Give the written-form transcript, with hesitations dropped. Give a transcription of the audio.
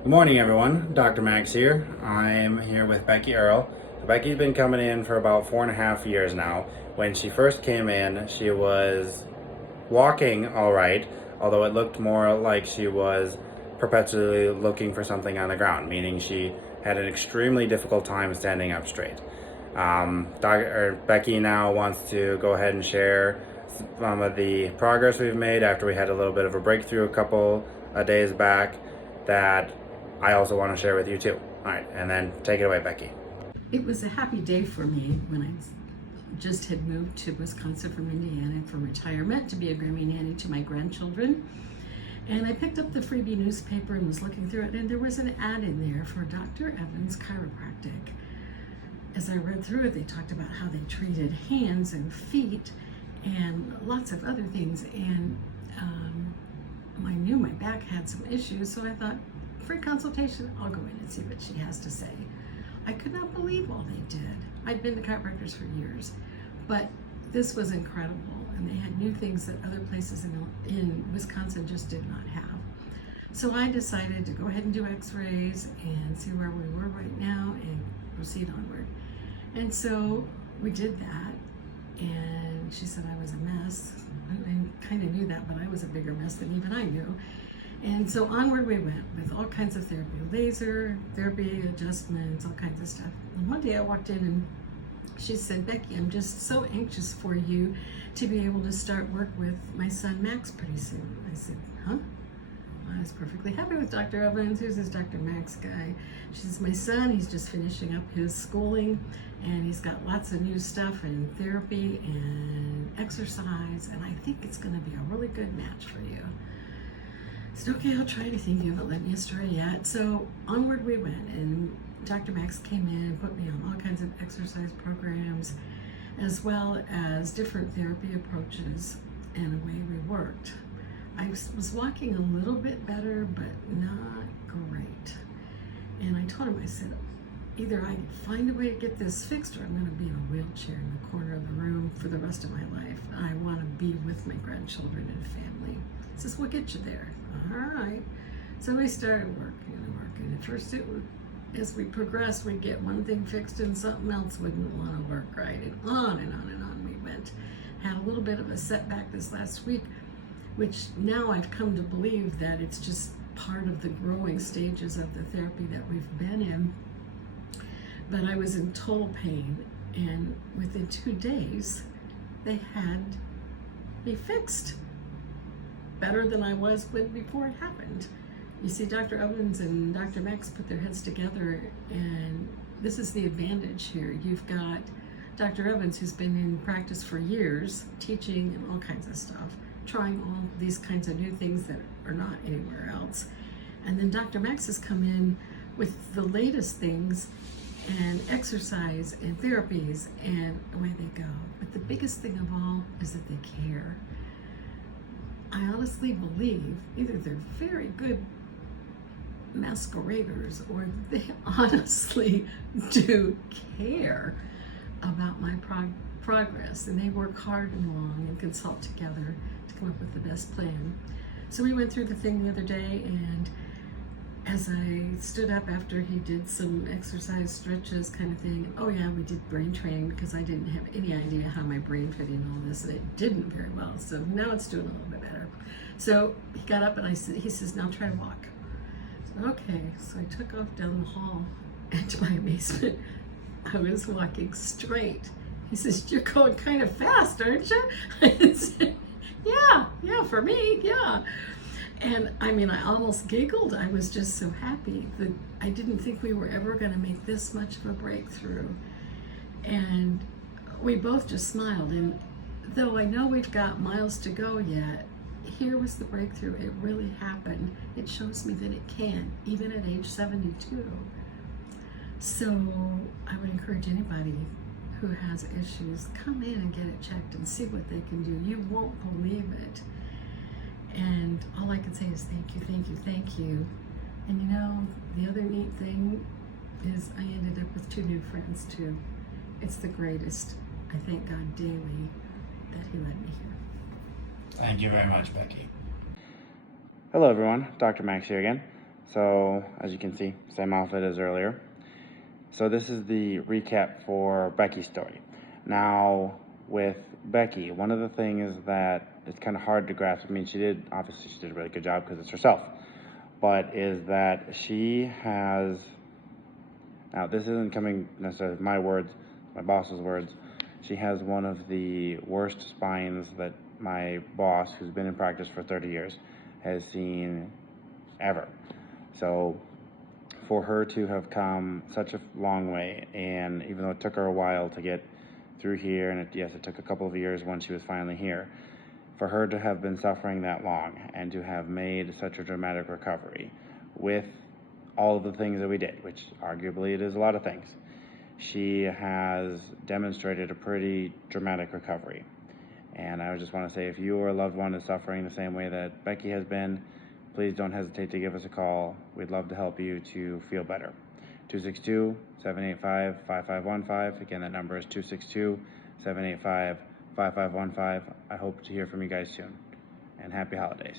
Good morning, everyone. Dr. Max here. I'm here with Becky Earl. Becky's been coming in for about 4.5 years now. When she first came in, she was walking all right, although it looked more like she was perpetually looking for something on the ground, meaning she had an extremely difficult time standing up straight. Becky now wants to go ahead and share some of the progress we've made after we had a little bit of a breakthrough a couple of days back that I also want to share with you too. All right, and then take it away, Becky. It was a happy day for me when I just had moved to Wisconsin from Indiana for retirement to be a Grammy nanny to my grandchildren. And I picked up the freebie newspaper and was looking through it, and there was an ad in there for Dr. Evans Chiropractic. As I read through it, they talked about how they treated hands and feet and lots of other things. And I knew my back had some issues, so I thought, free consultation, I'll go in and see what she has to say. I could not believe all they did. I'd been to chiropractors for years, but this was incredible, and they had new things that other places in Wisconsin just did not have. So I decided to go ahead and do x-rays and see where we were right now and proceed onward. And so we did that, and she said I was a mess. I kind of knew that, but I was a bigger mess than even I knew. And so onward we went with all kinds of therapy, laser, therapy, adjustments, all kinds of stuff. And one day I walked in and she said, Becky, I'm just so anxious for you to be able to start work with my son Max pretty soon. I said, huh? I was perfectly happy with Dr. Evans. Who's this Dr. Max guy? She says, my son, he's just finishing up his schooling and he's got lots of new stuff in therapy and exercise, and I think it's gonna be a really good match for you. I said, okay, I'll try anything. You haven't let me astray yet. So onward we went, and Dr. Max came in and put me on all kinds of exercise programs, as well as different therapy approaches and the way we worked. I was walking a little bit better, but not great. And I told him, I said, either I find a way to get this fixed or I'm gonna be in a wheelchair in the corner of the room for the rest of my life. I wanna be with my grandchildren and family. He says, we'll get you there. All right. So we started working and working. At first, as we progressed, we'd get one thing fixed and something else wouldn't want to work right. And on and on and on we went. Had a little bit of a setback this last week, which now I've come to believe that it's just part of the growing stages of the therapy that we've been in. But I was in total pain, and within 2 days, they had me fixed. Better than I was before it happened. You see, Dr. Evans and Dr. Max put their heads together, and this is the advantage here. You've got Dr. Evans, who's been in practice for years, teaching and all kinds of stuff, trying all these kinds of new things that are not anywhere else. And then Dr. Max has come in with the latest things and exercise and therapies, and away they go. But the biggest thing of all is that they care. I honestly believe either they're very good masqueraders or they honestly do care about my progress, and they work hard and long and consult together to come up with the best plan. So we went through the thing the other day, and as I stood up after he did some exercise stretches kind of thing, oh yeah, we did brain training because I didn't have any idea how my brain fit in all this, and it didn't very well. So now it's doing a little bit better. So he got up and he says, now try to walk. So, okay, so I took off down the hall, and to my amazement, I was walking straight. He says, you're going kind of fast, aren't you? I said, yeah, for me, yeah. And I mean, I almost giggled. I was just so happy that I didn't think we were ever going to make this much of a breakthrough. And we both just smiled. And though I know we've got miles to go yet, here was the breakthrough. It really happened. It shows me that it can, even at age 72. So I would encourage anybody who has issues, come in and get it checked and see what they can do. You won't believe it. And all I can say is thank you, thank you, thank you. And you know, the other neat thing is I ended up with 2 new friends too. It's the greatest. I thank God daily that he led me here. Thank you very much, Becky. Hello everyone, Dr. Max here again. So as you can see, same outfit as earlier. So this is the recap for Becky's story. Now with Becky, one of the things that is kind of hard to grasp, I mean, obviously she did a really good job because it's herself, but is that she has, now this isn't coming necessarily my words, my boss's words, she has one of the worst spines that my boss, who's been in practice for 30 years, has seen ever. So for her to have come such a long way, and even though it took her a while to get through here, and yes, it took a couple of years when she was finally here, for her to have been suffering that long and to have made such a dramatic recovery with all of the things that we did, which arguably it is a lot of things, she has demonstrated a pretty dramatic recovery. And I just want to say, if you or a loved one is suffering the same way that Becky has been, please don't hesitate to give us a call. We'd love to help you to feel better. 262-785-5515. Again, that number is 262-785-5515. I hope to hear from you guys soon. And happy holidays.